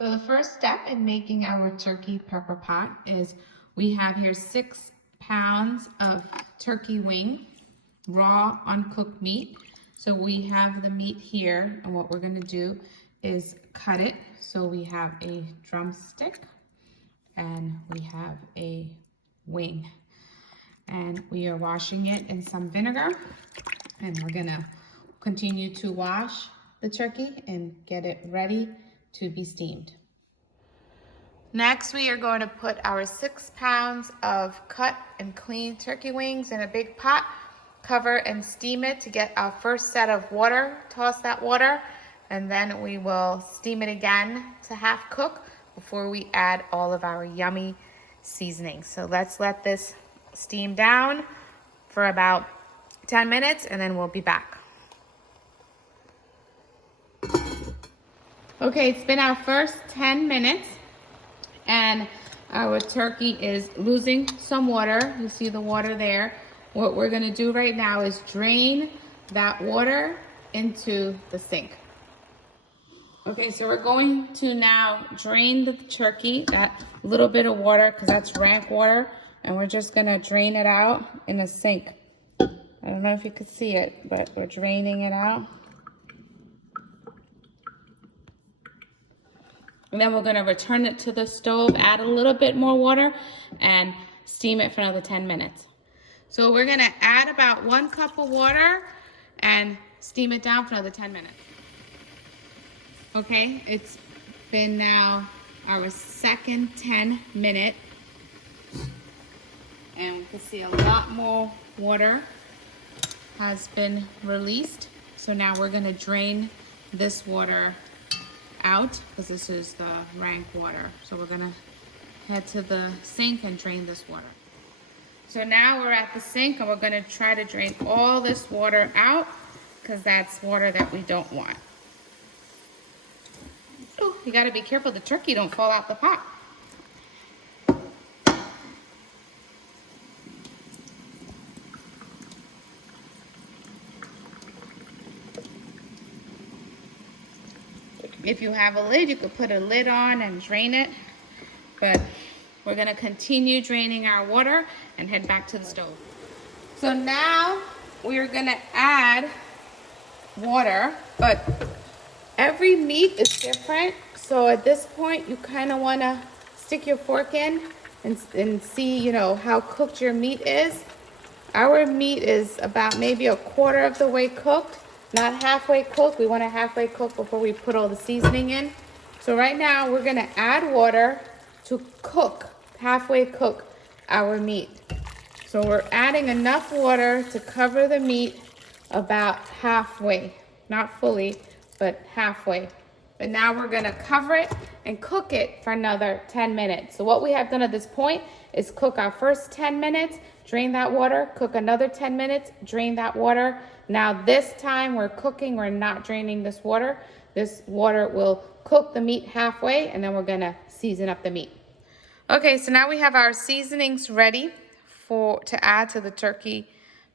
So the first step in making our turkey pepper pot is we have here 6 pounds of turkey wing, raw uncooked meat. So we have the meat here, and what we're gonna do is cut it. So we have a drumstick and we have a wing. And we are washing it in some vinegar, and we're gonna continue to wash the turkey and get it ready to be steamed. Next, we are going to put our 6 pounds of cut and clean turkey wings in a big pot, cover and steam it to get our first set of water. Toss that water, and then we will steam it again to half cook before we add all of our yummy seasonings. So let's let this steam down for about 10 minutes, and then we'll be back. Okay, it's been our first 10 minutes. And our turkey is losing some water. You see the water there. What we're gonna do right now is drain that water into the sink. Okay, so we're going to now drain the turkey, that little bit of water, because that's rank water, and we're just gonna drain it out in a sink. I don't know if you could see it, but we're draining it out. And then we're gonna return it to the stove, add a little bit more water, and steam it for another 10 minutes. So we're gonna add about 1 cup of water and steam it down for another 10 minutes. Okay, it's been now our second 10 minute. And we can see a lot more water has been released. So now we're gonna drain this water out, because this is the rank water. So we're gonna head to the sink and drain this water. So now we're at the sink, and we're gonna try to drain all this water out, because that's water that we don't want. Oh, you gotta be careful the turkey don't fall out the pot. If you have a lid, you could put a lid on and drain it, but we're gonna continue draining our water and head back to the stove. So now we are gonna add water, but every meat is different. So at this point, you kind of wanna stick your fork in and see, you know, how cooked your meat is. Our meat is about maybe a quarter of the way cooked. Not halfway cooked. We want to halfway cook before we put all the seasoning in. So right now we're gonna add water to halfway cook our meat. So we're adding enough water to cover the meat about halfway. Not fully, but halfway. But now we're gonna cover it and cook it for another 10 minutes. So what we have done at this point is cook our first 10 minutes, drain that water, cook another 10 minutes, drain that water. Now this time we're cooking, we're not draining this water. This water will cook the meat halfway, and then we're gonna season up the meat. Okay, so now we have our seasonings ready to add to the turkey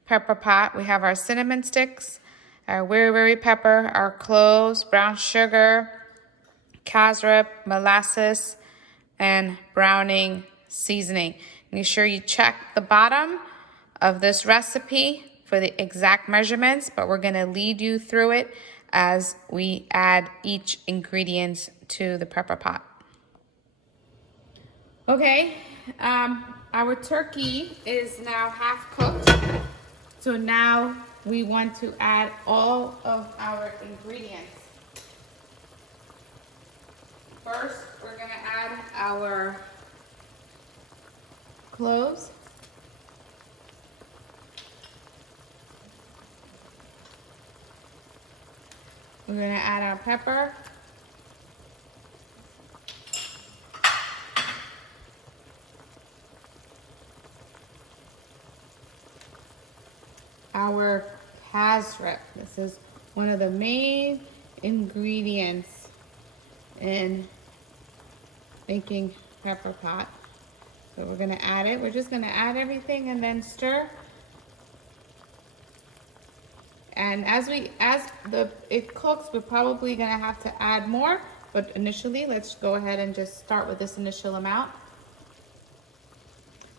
pepper pot. We have our cinnamon sticks, our wiri pepper, our cloves, brown sugar, casserip, molasses, and browning seasoning. Make sure you check the bottom of this recipe for the exact measurements, but we're gonna lead you through it as we add each ingredient to the pepper pot. Okay, our turkey is now half cooked. So now we want to add all of our ingredients. First, we're gonna add our cloves. We're gonna add our pepper. Our casserip. This is one of the main ingredients in making pepper pot. So we're gonna add it. We're just gonna add everything and then stir. And as it cooks, we're probably gonna have to add more, but initially, let's go ahead and just start with this initial amount.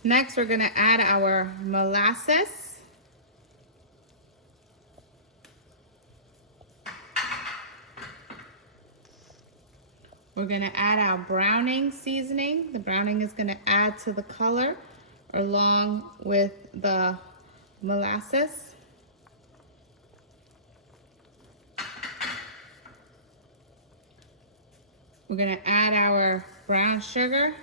Next, we're gonna add our molasses. We're gonna add our browning seasoning. The browning is gonna add to the color along with the molasses. We're gonna add our brown sugar.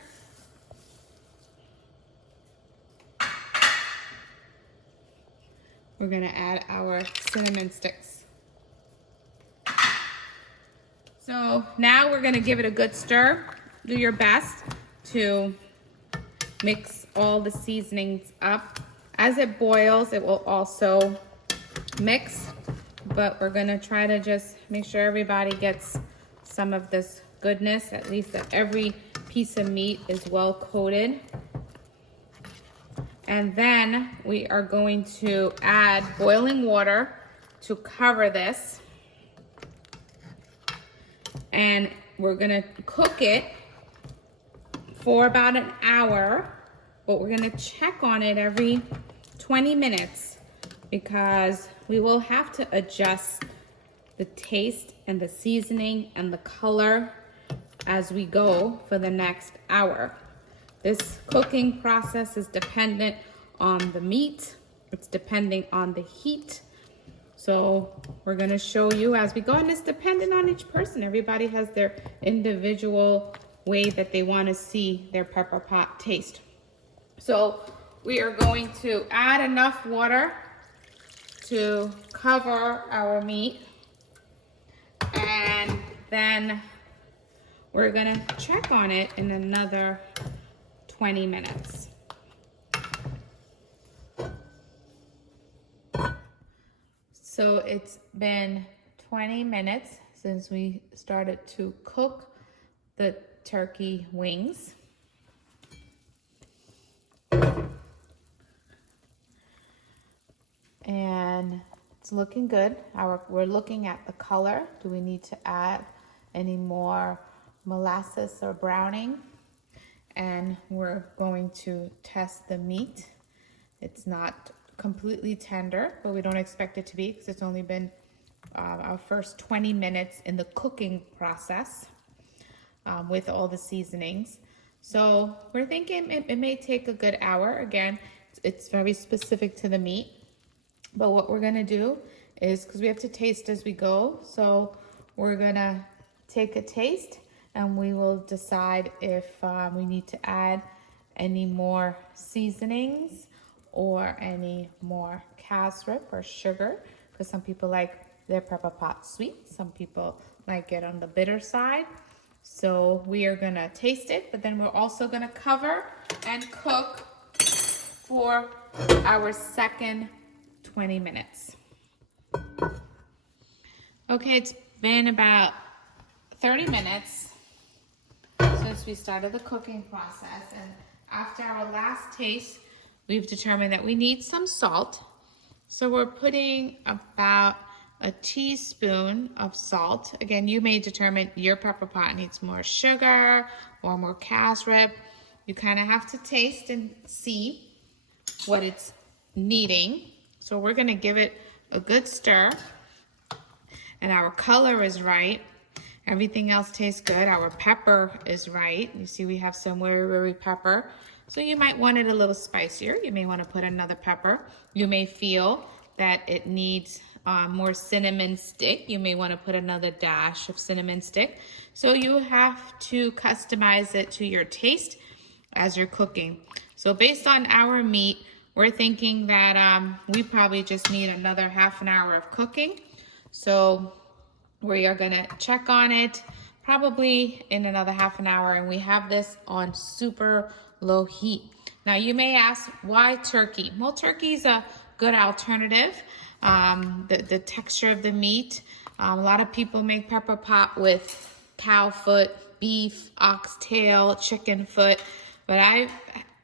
We're gonna add our cinnamon sticks. So now we're gonna give it a good stir. Do your best to mix all the seasonings up. As it boils, it will also mix, but we're gonna try to just make sure everybody gets some of this goodness, at least that every piece of meat is well coated. And then we are going to add boiling water to cover this. And we're gonna cook it for about an hour, but we're gonna check on it every 20 minutes because we will have to adjust the taste and the seasoning and the color as we go for the next hour. This cooking process is dependent on the meat. It's depending on the heat. So we're gonna show you as we go, and it's dependent on each person. Everybody has their individual way that they wanna see their pepper pot taste. So we are going to add enough water to cover our meat, and then we're gonna check on it in another 20 minutes. So it's been 20 minutes since we started to cook the turkey wings. And it's looking good. We're looking at the color. Do we need to add any more molasses or browning? And we're going to test the meat. It's not completely tender, but we don't expect it to be because it's only been our first 20 minutes in the cooking process with all the seasonings. So we're thinking it may take a good hour. Again, it's very specific to the meat. But what we're gonna do is, because we have to taste as we go, so we're gonna take a taste and we will decide if we need to add any more seasonings or any more casserip or sugar, because some people like their pepper pot sweet, some people like it on the bitter side. So we are gonna taste it, but then we're also gonna cover and cook for our second 20 minutes. Okay, it's been about 30 minutes since we started the cooking process, and after our last taste, we've determined that we need some salt. So we're putting about a teaspoon of salt. Again, you may determine your pepper pot needs more sugar or more casserip. You kind of have to taste and see what it's needing. So we're gonna give it a good stir, and our color is right. Everything else tastes good. Our pepper is right. You see we have some wiri pepper. So you might want it a little spicier. You may want to put another pepper. You may feel that it needs more cinnamon stick. You may want to put another dash of cinnamon stick. So you have to customize it to your taste as you're cooking. So based on our meat, we're thinking that we probably just need another half an hour of cooking. So we are gonna check on it probably in another half an hour, and we have this on super low heat. Now you may ask, why turkey? Well, turkey is a good alternative. The texture of the meat. A lot of people make pepper pot with cow foot, beef, oxtail, chicken foot, but I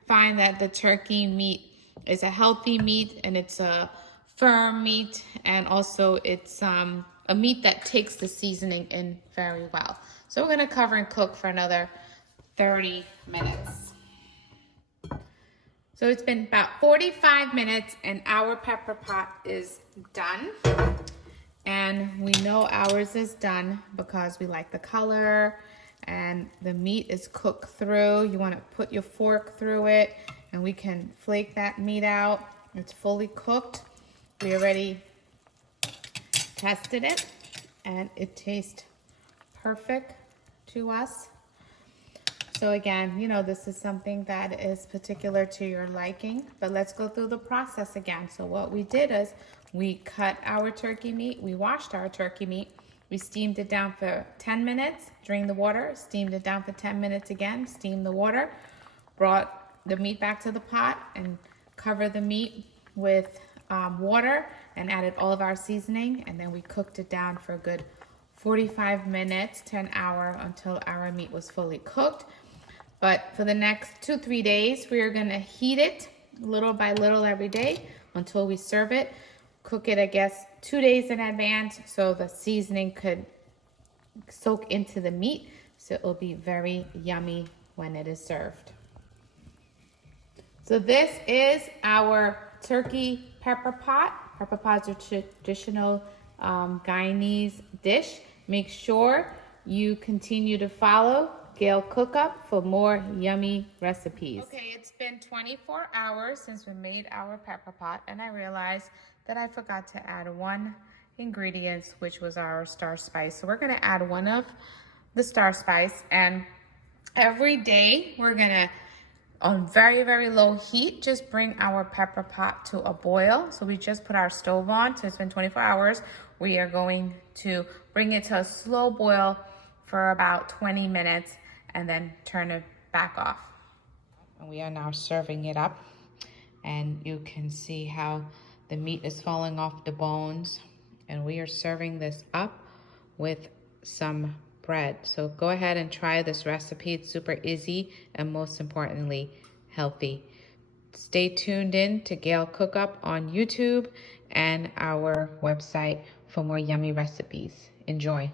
find that the turkey meat is a healthy meat, and it's a firm meat, and also it's a meat that takes the seasoning in very well. So So we're gonna cover and cook for another 30 minutes. So it's been about 45 minutes and our pepper pot is done. And we know ours is done because we like the color and the meat is cooked through. You want to put your fork through it and we can flake that meat out. It's fully cooked. We already tested it and it tastes perfect to us. So again, you know, this is something that is particular to your liking, but let's go through the process again. So what we did is we cut our turkey meat, we washed our turkey meat, we steamed it down for 10 minutes, drained the water, steamed it down for 10 minutes again, steamed the water, brought the meat back to the pot and covered the meat with water and added all of our seasoning, and then we cooked it down for a good 45 minutes to an hour until our meat was fully cooked. But for the next 2-3 days, we are gonna heat it little by little every day until we serve it. Cook it, I guess, 2 days in advance so the seasoning could soak into the meat, so it will be very yummy when it is served. So this is our turkey pepper pot. Pepper pots are traditional Guyanese dish. Make sure you continue to follow Gail Cookup for more yummy recipes. Okay, it's been 24 hours since we made our pepper pot, and I realized that I forgot to add one ingredient, which was our star spice. So we're gonna add one of the star spice, and every day we're gonna, on very, very low heat, just bring our pepper pot to a boil. So we just put our stove on, so it's been 24 hours. We are going to bring it to a slow boil for about 20 minutes and then turn it back off. And we are now serving it up, and you can see how the meat is falling off the bones. And we are serving this up with some bread. So go ahead and try this recipe. It's super easy and most importantly, healthy. Stay tuned in to Gail Cookup on YouTube and our website for more yummy recipes. Enjoy.